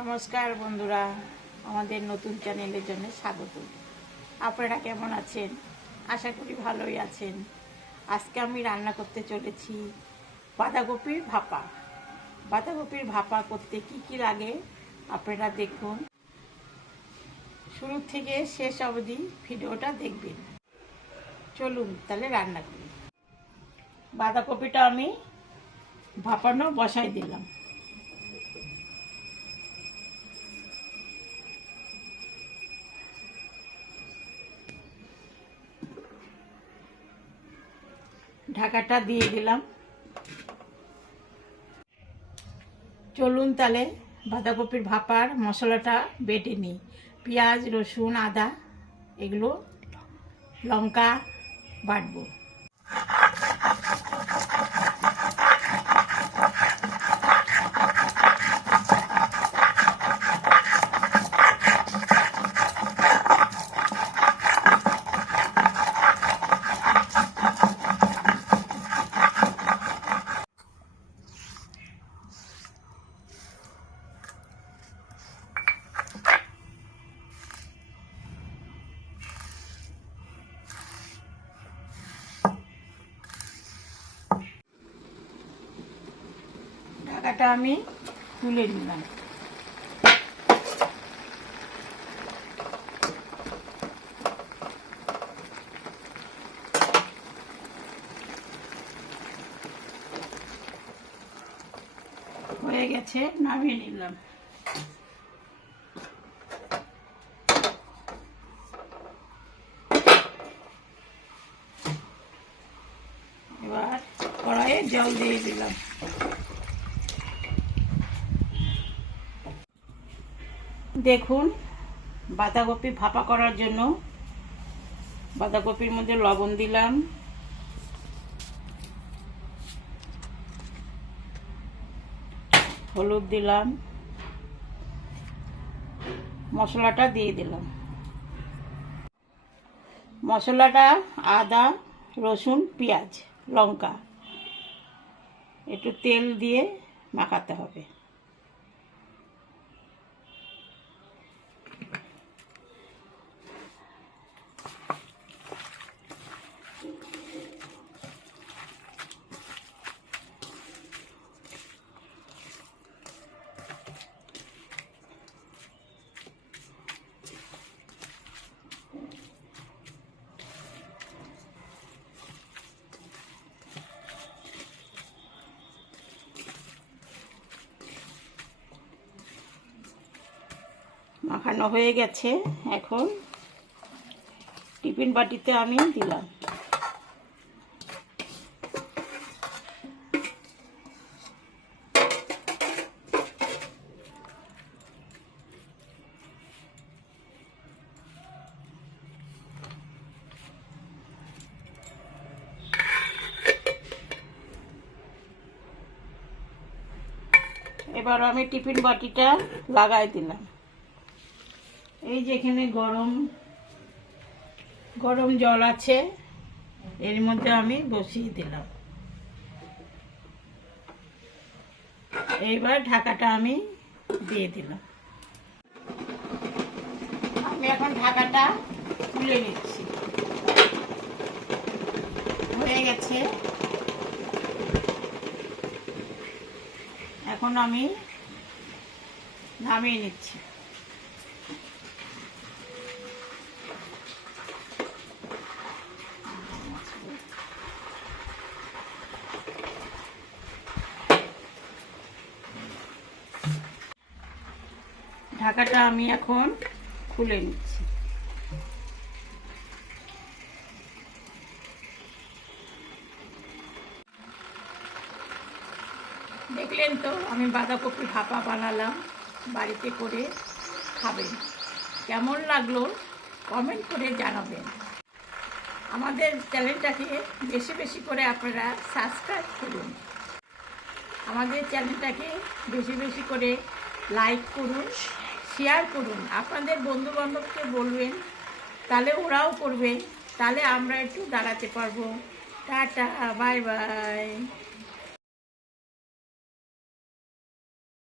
নমস্কার বন্ধুরা, আমাদের নতুন চ্যানেলের জন্য স্বাগত। আপনারা কেমন আছেন? আশা করি ভালোই আছেন। আজকে আমি রান্না করতে চলেছি বাঁধাকপির ভাপা। বাঁধাকপির ভাপা করতে কি কি লাগে আপনারা দেখুন, শুরু থেকে শেষ অবধি ভিডিওটা দেখবেন। চলুন তাহলে রান্না করি। বাঁধাকপিটা আমি ভাপানো বসাই দিলাম। ঢাকাটা দিয়ে দিলাম। চলুন তাহলে বাঁধাকপির ভাপার মশলাটা বেটে নিই। পেঁয়াজ, রসুন, আদা, এগুলো লঙ্কা বাটবো। ঢাকাটা আমি তুলে নিলাম। হয়ে গেছে, নামিয়ে নিলাম। এবার কড়াইয়ে জল দিয়ে দিলাম। দেখুন, বাঁধাকপি ভাপা করার জন্য বাঁধাকপির মধ্যে লবণ দিলাম, হলুদ দিলাম, মশলাটা দিয়ে দিলাম। মশলাটা আদা, রসুন, পেঁয়াজ, লঙ্কা, একটু তেল দিয়ে মাখাতে হবে। মাখানো হয়ে গেছে, এখন টিফিন বাটিতে আমি দিলাম। এবার আমি টিফিন বাটিটা লাগাই দিলাম। এই যে এখানে গরম গরম জল আছে, এর মধ্যে আমি বসিয়ে দিলাম। এইবার ঢাকাটা আমি দিয়ে দিলাম। আমি এখন ঢাকাটা তুলে নিচ্ছি। হয়ে গেছে, এখন আমি নামিয়ে নিচ্ছি। ঢাকাটা আমি এখন খুলে নিচ্ছি। দেখলেন তো, আমি বাঁধাকপি ভাপা বানালাম, বাড়িতে করে খাবেন। কেমন লাগলো কমেন্ট করে জানাবেন। আমাদের চ্যানেলটাকে বেশি বেশি করে আপনারা সাবস্ক্রাইব করুন। আমাদের চ্যানেলটাকে বেশি বেশি করে লাইক করুন, শেয়ার করুন। আপনাদের বন্ধুবান্ধবকে বলবেন, তাহলে ওরাও করবে, তাহলে আমরা একটু দাঁড়াতে পারবো। Tata, bye bye.